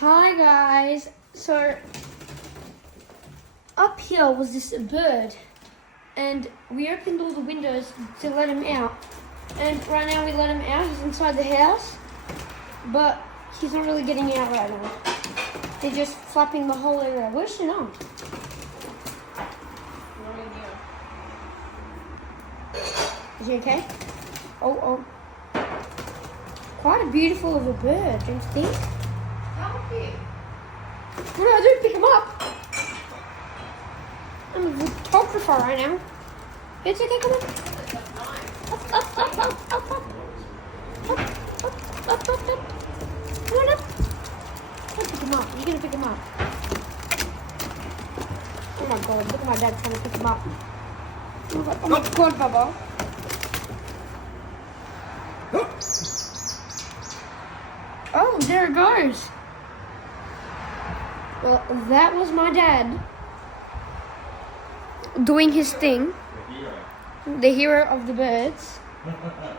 Hi guys. So up here was this bird, and we opened all the windows to let him out. And right now we let him out. He's inside the house, but he's not really getting out right now. They're just flapping the whole area. Where's she now? Is he okay? Oh. Quite a beautiful of a bird, don't you think? How cute. What do I do? Pick him up? I'm a photographer right now. It's okay, come on. Up. Come on up. I'll pick him up. You're gonna pick him up. Oh my god, look at my dad trying to pick him up. Oh my god, Bubba. Oh, there it goes. Well, that was my dad doing his thing. The hero of the birds.